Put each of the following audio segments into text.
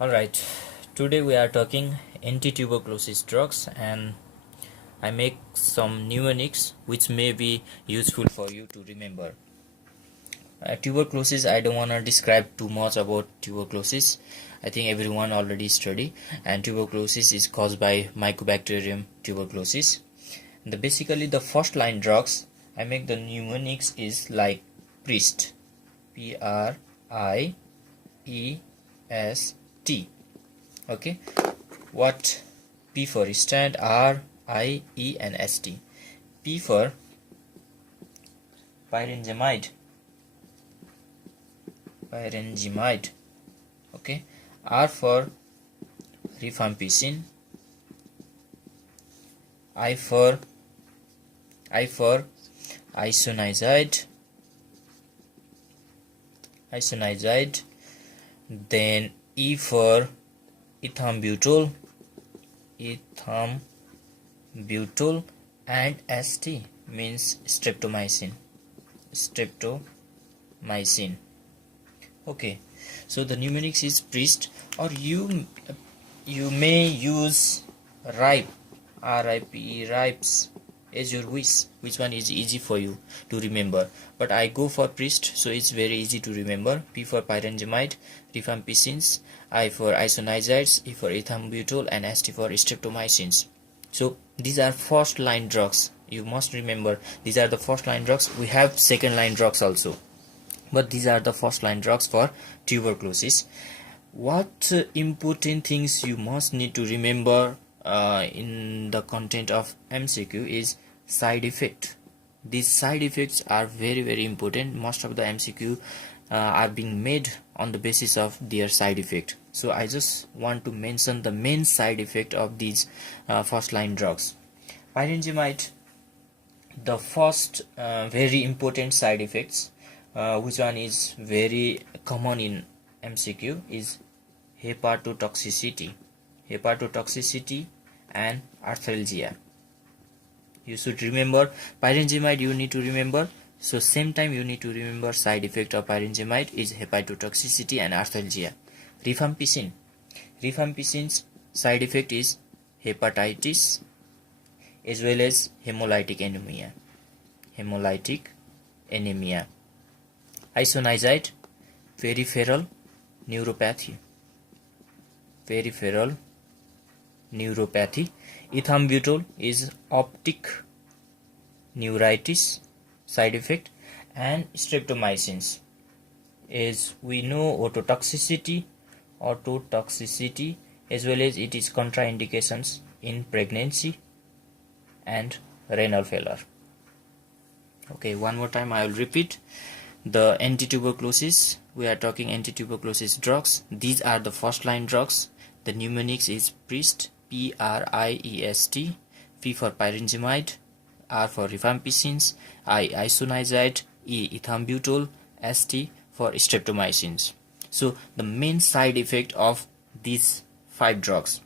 Alright, today we are talking anti-tuberculosis drugs, and I make some mnemonics which may be useful for you to remember. Tuberculosis, I don't want to describe too much about tuberculosis. I think everyone already study, and tuberculosis is caused by Mycobacterium tuberculosis. Basically the first line drugs I make the mnemonics is like priest, Priest. Okay, what P for stand, R, I, E and ST. P for pyrangyemide, okay. R for rifampicin, I for isoniazid, then E for ethambutol, and ST means streptomycin. Okay, so the mnemonics is priest, or you may use ripe, RIPE, ripes, as your wish, which one is easy for you to remember, but I go for priest, so it's very easy to remember. P for pyrangyemide, rifampicins, I for isoniazides, E for ethambutol and ST for streptomycins. So these are first line drugs. You must remember these are the first line drugs. We have second line drugs also, but these are the first line drugs for tuberculosis. What important things you must need to remember in the content of MCQ is side effect. These side effects are very important. Most of the MCQ are being made on the basis of their side effect. So I just want to mention the main side effect of these first line drugs. Pyrangyemide, the first very important side effects, which one is very common in MCQ, is hepatotoxicity and arthralgia. You should remember pyrangyemide, you need to remember. So same time you need to remember side effect of pyrangyemide is hepatotoxicity and arthralgia. Rifampicin's side effect is hepatitis as well as hemolytic anemia. Isoniazid, peripheral neuropathy. Ethambutol is optic neuritis side effect, and streptomycins, as we know, ototoxicity as well as it is contraindications in pregnancy and renal failure. Okay, one more time I will repeat. The anti-tuberculosis, we are talking anti-tuberculosis drugs. These are the first line drugs. The mnemonics is priest, PRIEST, P for pyrangyemide, R for rifampicins, I isoniazid, E ethambutol, ST for streptomycins. So the main side effect of these 5 drugs: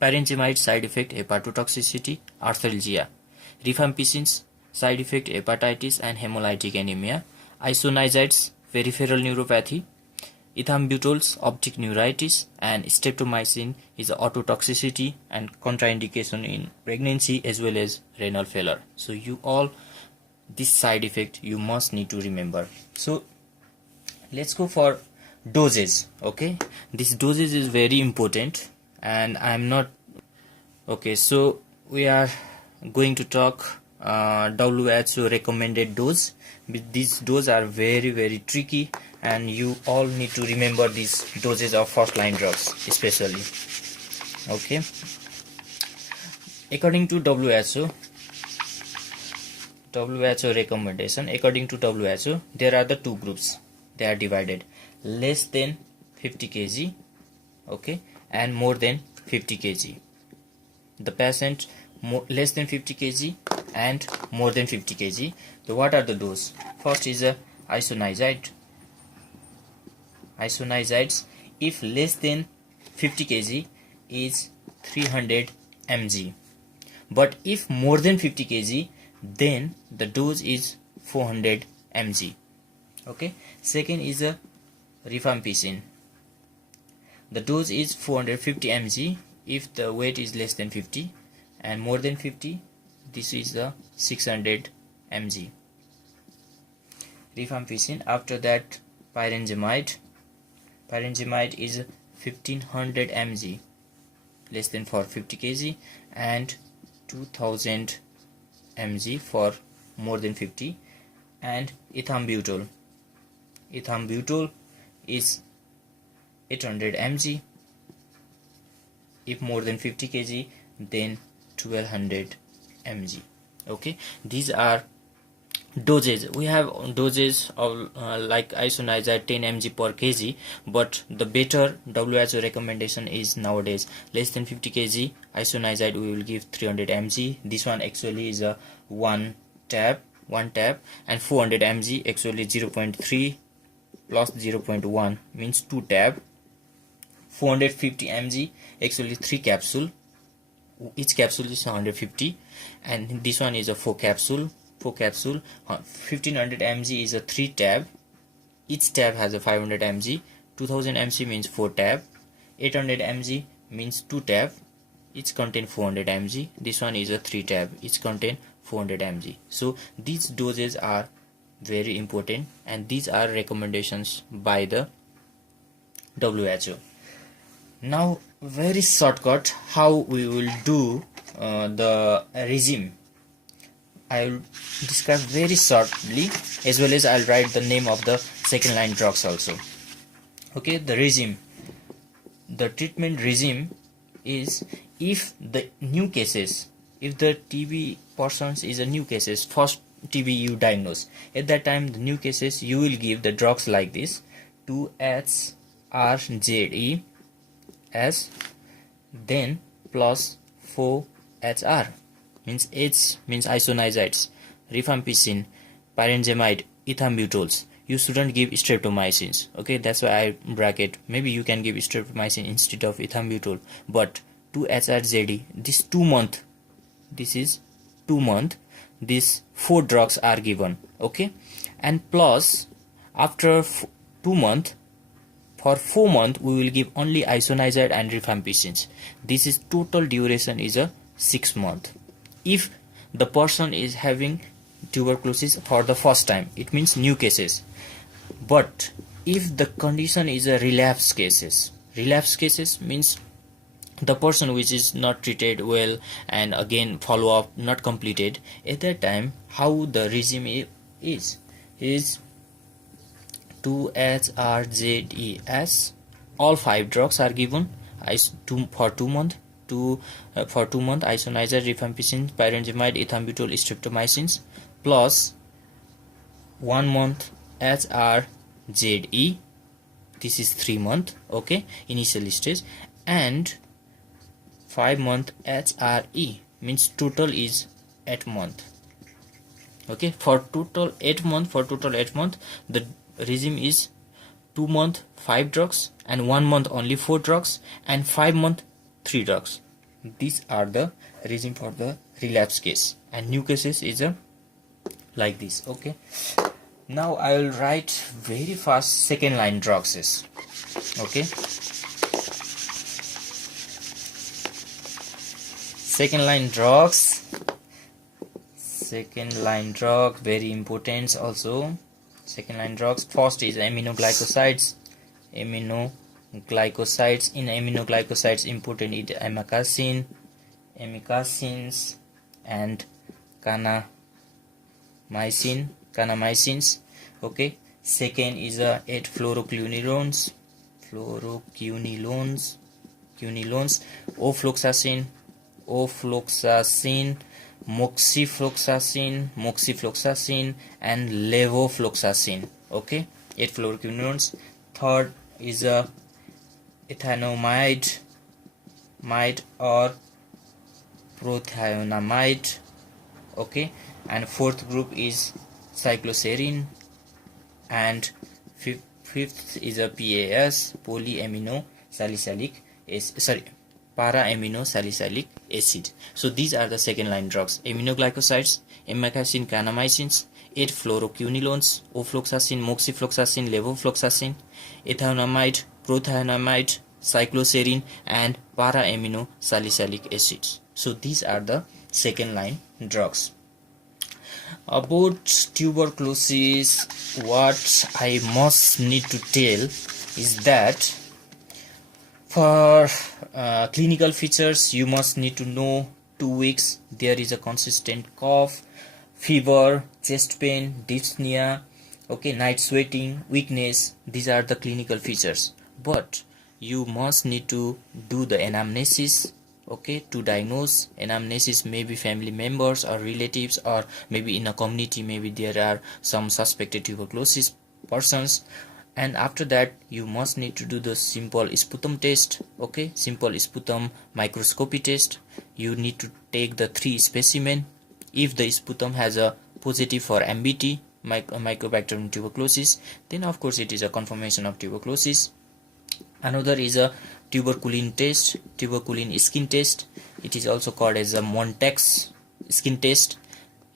pyrangyemide side effect hepatotoxicity, arthralgia; rifampicins side effect hepatitis and hemolytic anemia; isoniazides peripheral neuropathy; ethambutol's optic neuritis; and streptomycin is ototoxicity and contraindication in pregnancy as well as renal failure. So this side effect you must need to remember. So let's go for doses. Okay, this dosage is very important, and I'm not okay. So we are going to talk WHO recommended dose. These doses are very tricky, and you all need to remember these doses of first line drugs especially. Okay, according to WHO recommendation, according to WHO, there are the two groups. They are divided: less than 50 kg, okay, and more than 50 kg. The patient less than 50 kg and more than 50 kg. So what are the dose? First is a isoniazides. If less than 50 kg is 300 mg, but if more than 50 kg, then the dose is 400 mg. Okay. Second is a rifampicin. The dose is 450 mg if the weight is less than 50, and more than 50, this is the 600 mg. Rifampicin. After that, pyrangyemide. Pyrangyemide is 1500 mg less than for 50 kg, and 2000 mg for more than 50. And ethambutol. Ethambutol is 800 mg. If more than 50 kg, then 1200 mg. Okay, these are doses. We have doses of like isoniazid 10 mg per kg, but the better WHO recommendation is nowadays less than 50 kg isoniazid we will give 300 mg. This one actually is a one tab, and 400 mg actually 0.3 plus 0.1 means 2 tab. 450 mg actually 3 capsule, each capsule is 150, and this one is a 4 capsule. 1500 mg is a 3 tab, each tab has a 500 mg. 2000 mg means 4 tab. 800 mg means 2 tab, each contain 400 mg. This one is a 3 tab, each contain 400 mg. So these doses are very important, and these are recommendations by the WHO. Now, very shortcut how we will do the regime. I will discuss very shortly, as well as I'll write the name of the second line drugs also. Okay, the regime. The treatment regime is if the new cases, if the TB persons is a new cases, first TB you diagnose, at that time the new cases you will give the drugs like this: 2HRZE S, then plus 4HR, means H means isoniazides, rifampicin, pyrangyemide, ethambutols. You shouldn't give streptomycins. Okay, that's why I bracket. Maybe you can give streptomycin instead of ethambutol, but 2HRZE, this 2 month, this is 2 month, these 4 drugs are given. Okay, and plus after 2 month, for 4 months we will give only isoniazid and rifampicins. This is total duration is a 6 month. If the person is having tuberculosis for the first time, it means new cases. But if the condition is a relapse cases means the person which is not treated well and again follow up not completed, at that time how the regime is 2HRZES, all 5 drugs are given for 2 months. For 2 months, isoniazid, rifampicin, pyrangyemide, ethambutol, streptomycins, plus 1 month HRZE, this is 3 months, okay, initial stage, and 5 month HRE, means total is 8 month. Okay, for total 8 month, the regime is 2 month 5 drugs, and 1 month only 4 drugs, and 5 month 3 drugs. These are the regime for the relapse case, and new cases is a like this. Okay, now I will write very fast second line drugs. Okay, second line drugs, very important also. Second line drugs, first is aminoglycosides. In aminoglycosides important is amikacins and kanamycins. Okay, second is 8 fluoroquinolones, ofloxacin, moxifloxacin and levofloxacin. Okay, 8 fluoroquinolones. Third is ethanomide or prothionamide. Okay, and fourth group is cycloserine, and fifth is a PAS, para-aminosalicylic acid. So these are the second line drugs: aminoglycosides, amikacin, kanamycins, 8 fluoroquinolones, ofloxacin, moxifloxacin, levofloxacin, ethanomide, prothionamide, cycloserine, and para-amino salicylic acids. So these are the second line drugs. About tuberculosis, what I must need to tell is that for clinical features, you must need to know 2 weeks there is a consistent cough, fever, chest pain, dyspnea, okay, night sweating, weakness. These are the clinical features, but you must need to do the anamnesis, okay, to diagnose. Anamnesis may be family members or relatives, or maybe in a community maybe there are some suspected tuberculosis persons, and after that you must need to do the simple sputum test, okay, simple sputum microscopy test. You need to take the 3 specimen. If the sputum has a positive for MBT, Mycobacterium tuberculosis, then of course it is a confirmation of tuberculosis. Another is a tuberculin test, tuberculin skin test. It is also called as a Montex skin test.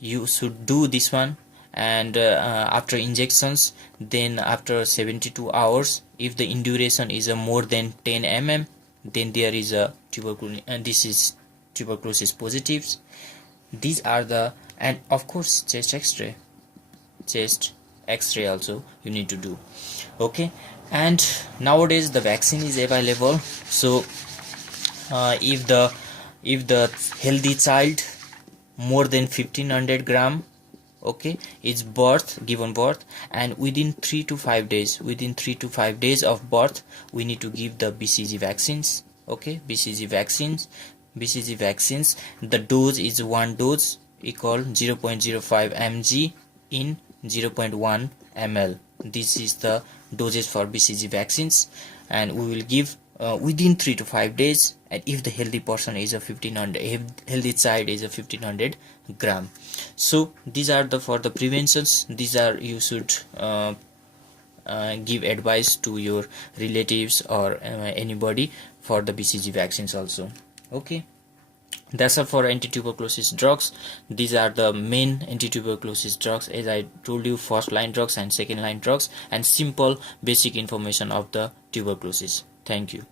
You should do this one, and after injections, then after 72 hours, if the induration is a more than 10 mm, then there is a tuberculin, and this is tuberculosis positives. These are the, and of course chest x-ray also you need to do, okay. And nowadays the vaccine is available. So if the healthy child more than 1500 gram, okay, is given birth, and within 3 to 5 days of birth, we need to give the BCG vaccines, okay. BCG vaccines, the dose is 1 dose equal 0.05 mg in 0.1 ml. This is the dosage for BCG vaccines, and we will give within 3 to 5 days, and if the healthy person is a 1500, healthy child is a 1500 gram. So these are the for the preventions. These are, you should give advice to your relatives or anybody for the BCG vaccines also, okay. That's all for anti-tuberculosis drugs. These are the main anti-tuberculosis drugs, as I told you, first line drugs and second line drugs, and simple basic information of the tuberculosis. Thank you.